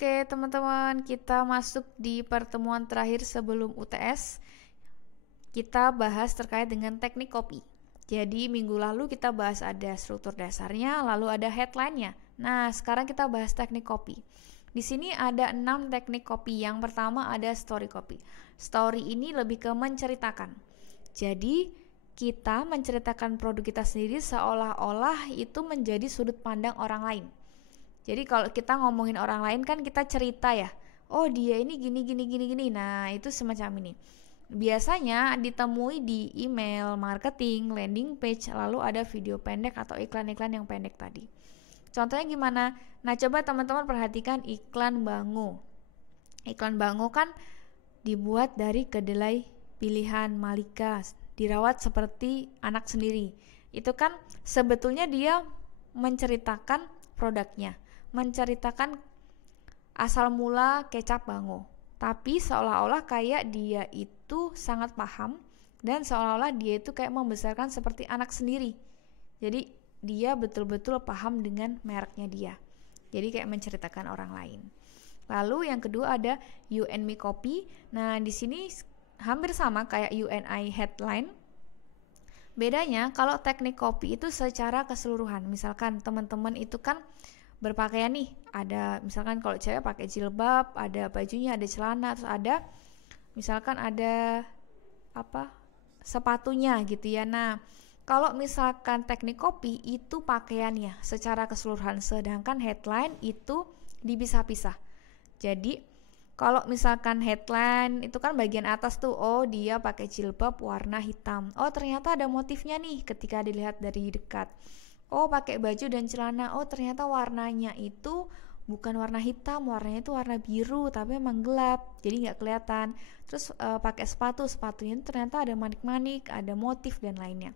Oke, teman-teman, kita masuk di pertemuan terakhir sebelum UTS. Kita bahas terkait dengan teknik copy. Jadi minggu lalu kita bahas ada struktur dasarnya, lalu ada headline-nya. Nah, sekarang kita bahas teknik copy. Di sini ada 6 teknik copy. Yang pertama ada story copy. Story ini lebih ke menceritakan. Jadi kita menceritakan produk kita sendiri seolah-olah itu menjadi sudut pandang orang lain. Jadi kalau kita ngomongin orang lain kan kita cerita ya. Oh, dia ini gini. Nah, itu semacam ini. Biasanya ditemui di email, marketing, landing page, lalu ada video pendek atau iklan-iklan yang pendek tadi. Contohnya gimana? Nah, coba teman-teman perhatikan iklan Bango. Iklan Bango kan dibuat dari kedelai pilihan Malika, dirawat seperti anak sendiri. Itu kan sebetulnya dia menceritakan produknya, menceritakan asal mula kecap Bango. Tapi seolah-olah kayak dia itu sangat paham dan seolah-olah dia itu kayak membesarkan seperti anak sendiri. Jadi dia betul-betul paham dengan mereknya dia. Jadi kayak menceritakan orang lain. Lalu yang kedua ada You and Me copy. Nah, di sini hampir sama kayak You and I headline. Bedanya kalau teknik copy itu secara keseluruhan. Misalkan teman-teman itu kan berpakaian nih, ada misalkan kalau cewek pakai jilbab, ada bajunya, ada celana, terus ada misalkan ada sepatunya gitu ya. Nah, kalau misalkan teknik copy itu pakaiannya secara keseluruhan, sedangkan headline itu dipisah-pisah. Jadi kalau misalkan headline itu kan bagian atas tuh, oh dia pakai jilbab warna hitam, oh ternyata ada motifnya nih ketika dilihat dari dekat. Oh, pakai baju dan celana. Oh, ternyata warnanya itu bukan warna hitam, warnanya itu warna biru, tapi emang gelap, jadi nggak kelihatan. Terus pakai sepatunya itu ternyata ada manik-manik, ada motif dan lainnya.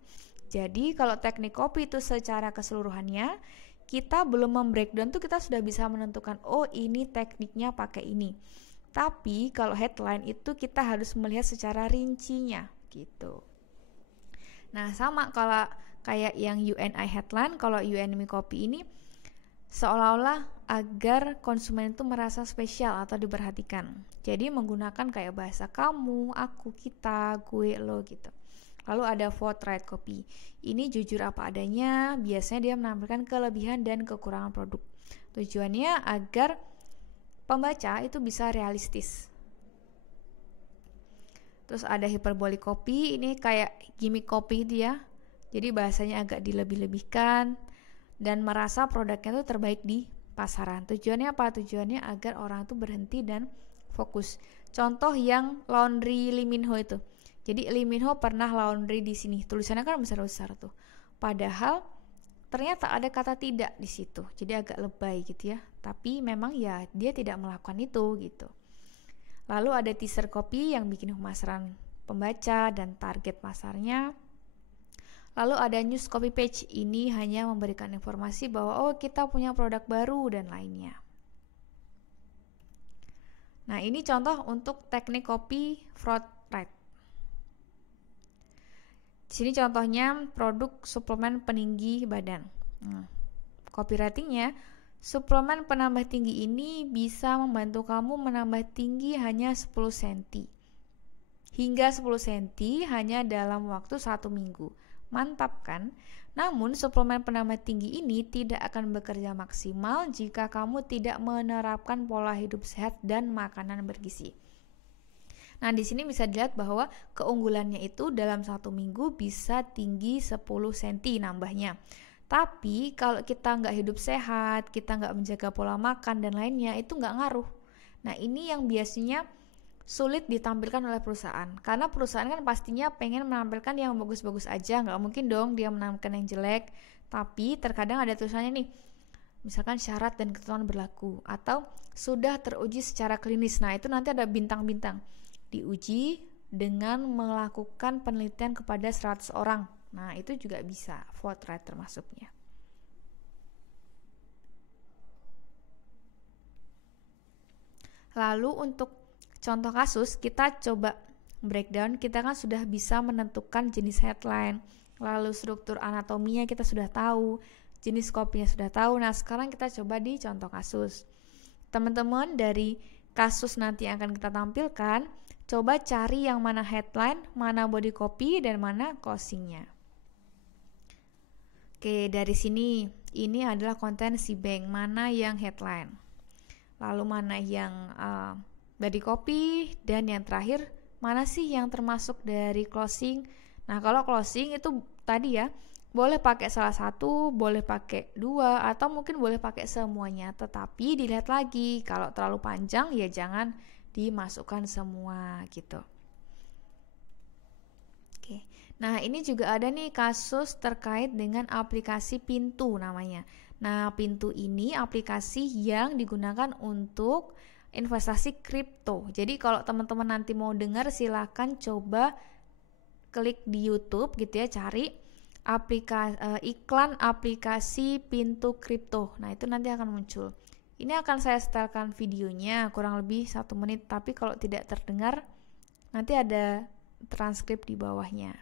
Jadi kalau teknik copy itu secara keseluruhannya, kita belum membreakdown tuh kita sudah bisa menentukan, oh ini tekniknya pakai ini. Tapi kalau headline itu kita harus melihat secara rincinya, gitu. Nah, sama kalau kayak yang UNI headline, kalau UNME copy ini seolah-olah agar konsumen itu merasa spesial atau diperhatikan. Jadi menggunakan kayak bahasa kamu, aku, kita, gue, lo gitu. Lalu ada forthright copy. Ini jujur apa adanya, biasanya dia menampilkan kelebihan dan kekurangan produk. Tujuannya agar pembaca itu bisa realistis. Terus ada hyperbolic copy, ini kayak gimmick copy itu ya. Jadi bahasanya agak dilebih-lebihkan dan merasa produknya itu terbaik di pasaran. Tujuannya apa? Tujuannya agar orang itu berhenti dan fokus. Contoh yang laundry Lee Min Ho itu. Jadi Lee Min Ho pernah laundry di sini. Tulisannya kan besar-besar tuh. Padahal ternyata ada kata tidak di situ. Jadi agak lebay gitu ya. Tapi memang ya dia tidak melakukan itu gitu. Lalu ada teaser copy yang bikin pemasaran pembaca dan target pasarnya. Lalu ada news copy page, ini hanya memberikan informasi bahwa oh kita punya produk baru dan lainnya. Nah, ini contoh untuk teknik copy forthright. Di sini contohnya produk suplemen peninggi badan. Copywritingnya, suplemen penambah tinggi ini bisa membantu kamu menambah tinggi hanya 10 cm. Hingga 10 cm hanya dalam waktu 1 minggu. Mantap kan? Namun suplemen penambah tinggi ini tidak akan bekerja maksimal jika kamu tidak menerapkan pola hidup sehat dan makanan bergizi. Nah, di sini bisa dilihat bahwa keunggulannya itu dalam 1 minggu bisa tinggi 10 cm nambahnya. Tapi kalau kita nggak hidup sehat, kita nggak menjaga pola makan dan lainnya, itu nggak ngaruh. Nah, ini yang biasanya sulit ditampilkan oleh perusahaan, karena perusahaan kan pastinya pengen menampilkan yang bagus-bagus aja, nggak mungkin dong dia menampilkan yang jelek. Tapi terkadang ada tulisannya nih, misalkan syarat dan ketentuan berlaku atau sudah teruji secara klinis. Nah, itu nanti ada bintang-bintang, diuji dengan melakukan penelitian kepada 100 orang. Nah, itu juga bisa forthright termasuknya. Lalu untuk contoh kasus, kita coba breakdown. Kita kan sudah bisa menentukan jenis headline, lalu struktur anatominya kita sudah tahu, jenis kopinya sudah tahu. Nah, sekarang kita coba di contoh kasus. teman-teman dari kasus nanti yang akan kita tampilkan, coba cari yang mana headline, mana body copy, dan mana closingnya. Oke, dari sini ini adalah konten si bank, mana yang headline, lalu mana yang body copy, dan yang terakhir mana sih yang termasuk dari closing. Nah, kalau closing itu tadi ya, boleh pakai salah satu, boleh pakai dua, atau mungkin boleh pakai semuanya. Tetapi dilihat lagi, kalau terlalu panjang ya jangan dimasukkan semua gitu. Oke. Nah, ini juga ada nih kasus terkait dengan aplikasi Pintu namanya. Nah, Pintu ini aplikasi yang digunakan untuk investasi kripto. Jadi kalau teman-teman nanti mau dengar, silahkan coba klik di YouTube gitu ya, cari iklan aplikasi Pintu Kripto. Nah, itu nanti akan muncul. Ini akan saya setelkan videonya kurang lebih 1 menit, tapi kalau tidak terdengar nanti ada transkrip di bawahnya.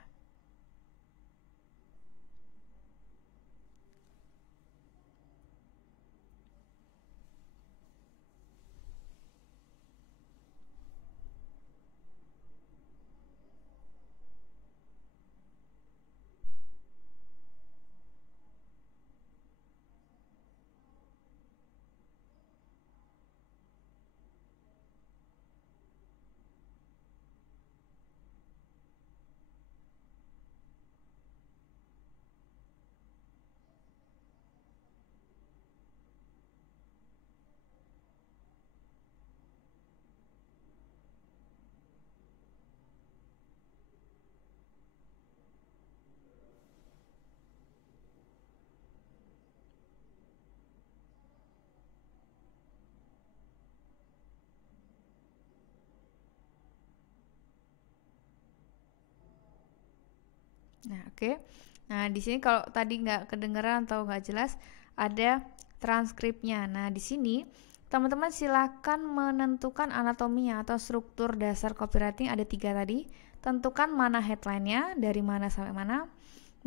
Nah, oke. Nah, di sini kalau tadi nggak kedengeran atau nggak jelas, ada transkripnya. Nah, di sini teman-teman silakan menentukan anatominya atau struktur dasar copywriting, ada 3 tadi. Tentukan mana headline-nya, dari mana sampai mana,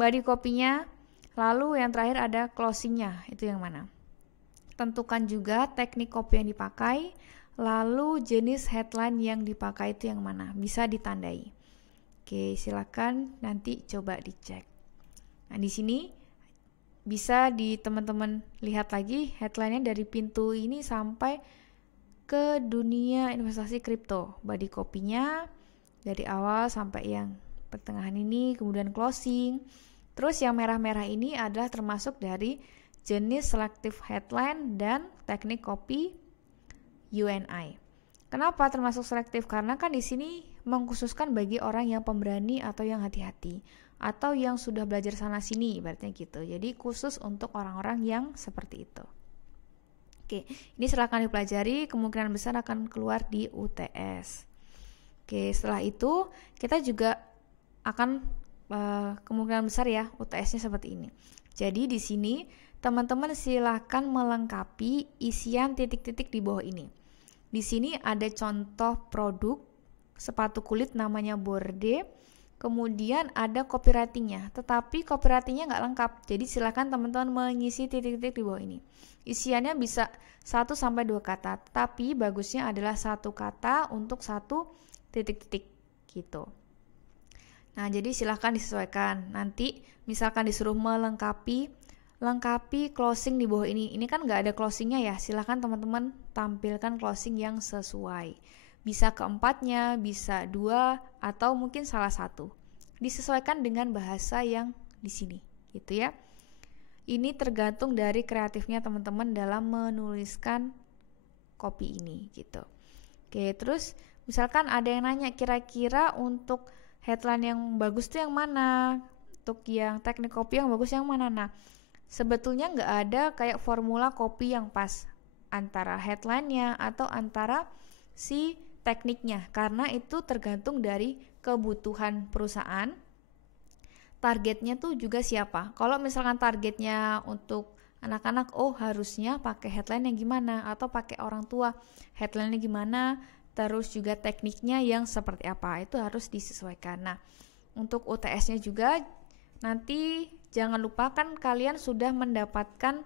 body copy-nya, lalu yang terakhir ada closing-nya, itu yang mana. Tentukan juga teknik copy yang dipakai, lalu jenis headline yang dipakai itu yang mana, bisa ditandai. Oke, silakan nanti coba dicek. Nah, di sini bisa teman-teman lihat lagi headline-nya dari Pintu ini sampai ke dunia investasi kripto. Body copy-nya dari awal sampai yang pertengahan ini, kemudian closing. Terus yang merah-merah ini adalah termasuk dari jenis selective headline dan teknik copy UNI. Kenapa termasuk selektif? Karena kan di sini mengkhususkan bagi orang yang pemberani atau yang hati-hati atau yang sudah belajar sana sini, ibaratnya gitu. Jadi khusus untuk orang-orang yang seperti itu. Oke, ini silakan dipelajari, kemungkinan besar akan keluar di UTS. Oke, setelah itu kita juga akan kemungkinan besar ya UTS-nya seperti ini. Jadi di sini teman-teman silakan melengkapi isian titik-titik di bawah ini. Di sini ada contoh produk sepatu kulit namanya Borde, kemudian ada copywriting-nya, tetapi copywriting-nya nggak lengkap. Jadi silakan teman-teman mengisi titik-titik di bawah ini. Isiannya bisa 1-2 kata, tapi bagusnya adalah 1 kata untuk 1 titik-titik gitu. Nah, jadi silakan disesuaikan. Nanti misalkan disuruh lengkapi closing di bawah ini. Ini kan nggak ada closingnya ya. Silakan teman-teman tampilkan closing yang sesuai. Bisa keempatnya, bisa 2, atau mungkin salah satu. Disesuaikan dengan bahasa yang di sini, gitu ya. Ini tergantung dari kreatifnya teman-teman dalam menuliskan copy ini, gitu. Oke, terus misalkan ada yang nanya kira-kira untuk headline yang bagus tuh yang mana? Untuk yang teknik copy yang bagus yang mana? Nah, sebetulnya nggak ada kayak formula copy yang pas antara headline-nya atau antara si tekniknya, karena itu tergantung dari kebutuhan perusahaan. Targetnya tuh juga siapa. Kalau misalkan targetnya untuk anak-anak, oh harusnya pakai headline yang gimana, atau pakai orang tua, headline-nya gimana, terus juga tekniknya yang seperti apa, itu harus disesuaikan. Nah, untuk UTS-nya juga nanti jangan lupa kan kalian sudah mendapatkan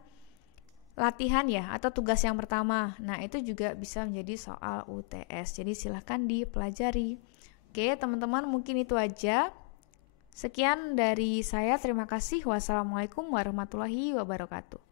latihan ya atau tugas yang pertama. Nah, itu juga bisa menjadi soal UTS. Jadi silahkan dipelajari. Oke, teman-teman, mungkin itu aja. Sekian dari saya. Terima kasih. Wassalamualaikum warahmatullahi wabarakatuh.